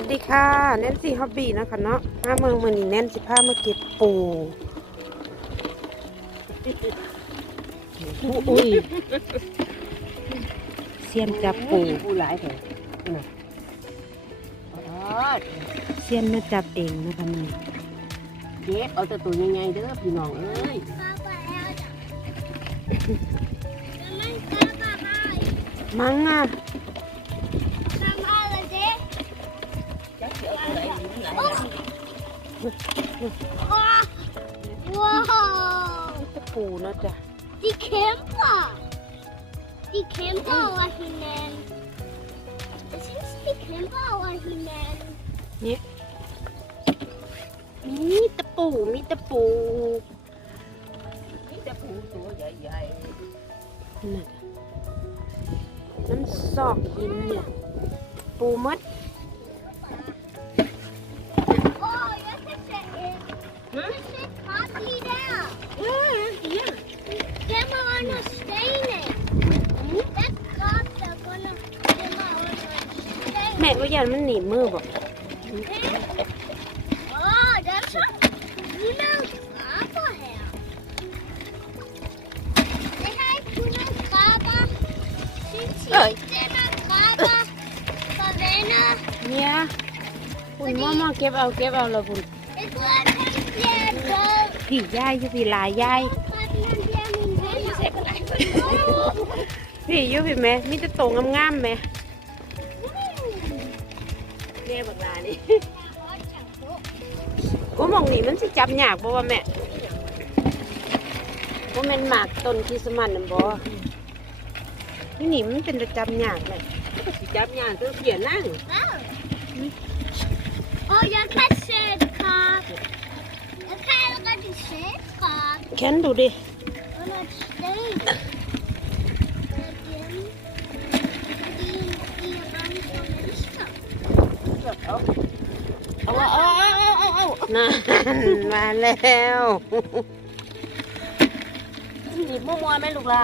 วัสดีค่ะแนนซี่ฮอบบี้นะคะเนาะห้าเมืองมือนี่แนนสิพามาเก็บปูอุ้ยเซียนจับปูปูหลายแถวน่ะอ๋อเซียนมาจับเองนะคะนี่เก็บเอาแต่ตัวใหญ่ๆเด้อพี่น้องเอ้ยมังอะ Wow! จะปูเนาะจ้ะ Die Camper! Die Camper var hinnen. Det syns die Camper var hinnen. มีแตะปู มีแตะปู มีแต่ปูตัวใหญ่นั่นน่ะน้ำซอกหินเนี่ย ปูมัด Jag ser Kati där. Det må vara någon steiner. Det är gatan på någon. Det må vara någon แม่ stein. ว่ายันมันหนีบมือบอก Åh, det är så. Nu är det krabbar här. Det här är någon krabbar. Syns Oj. inte någon krabbar. För vänner. เนี่ยคุณม่อมาเก็บเอาเก็บเอาละคุณ Jag tror ผียายอยู่ผีลายยายพี่อยู่พี่แม่มีแต่โตงงามๆแม่ๆแม่บักลานี่กูมองนี่มันสิจับหยากบ่ว่าแม่บ่แม่นหมากต้นคริสต์มาสนั่นบ่นี่นี่มันเป็นประจำหยากแม่สิจับหยางตัวเขียนนั่ง Åh, jag kan se ett kap. Jag kan aldrig se ett kap. แค้นดูดิ Och något sten. Och den- din- din arm som vänster. เอาเอาเอาเอาเอาเอานั่นมาแล้วหนีบมัวๆแม่ลูกละ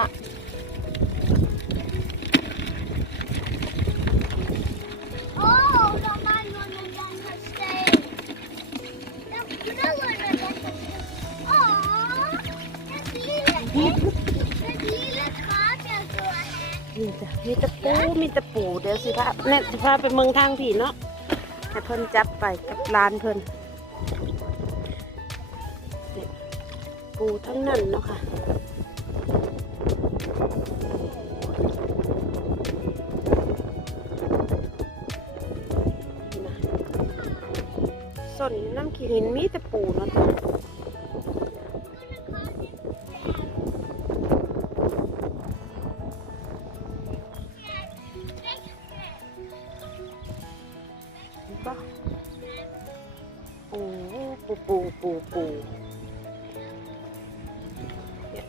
นี่จ้ะมีตะปูมีตะปูเดี๋ยวสิพาแม่สิพาไปเมืองทางผีเนาะให้เพิ่นจับไปกับร้านเพิ่นนี่ปูทั้งนั้นเนาะค่ะส่วนน้ำขี้หินมีต่ปูเนาะจ้ะ ปะปูปูปูปูปูเนี่ย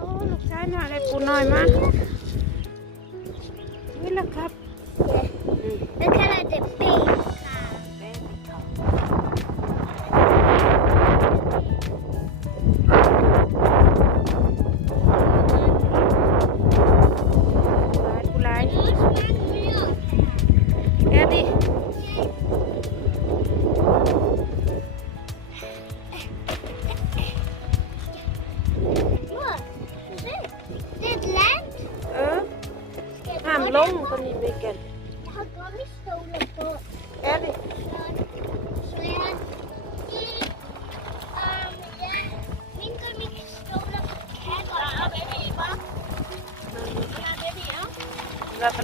โอ้ลูกชายหน่อยได้ปูน้อยมาก lång på Nyviken. Jag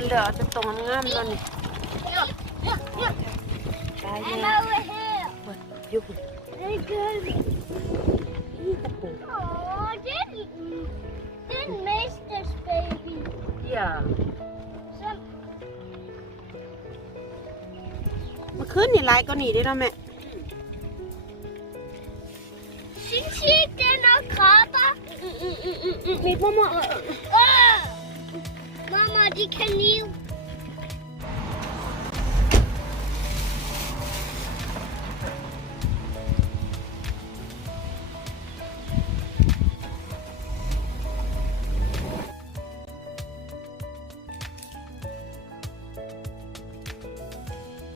over here. What? You. Good. เมื่อคืนนี่ลายก็หนีได้แล้วแม่ syns inte någon krabba. มีพ่อมา Åh! Mamma, de kan ju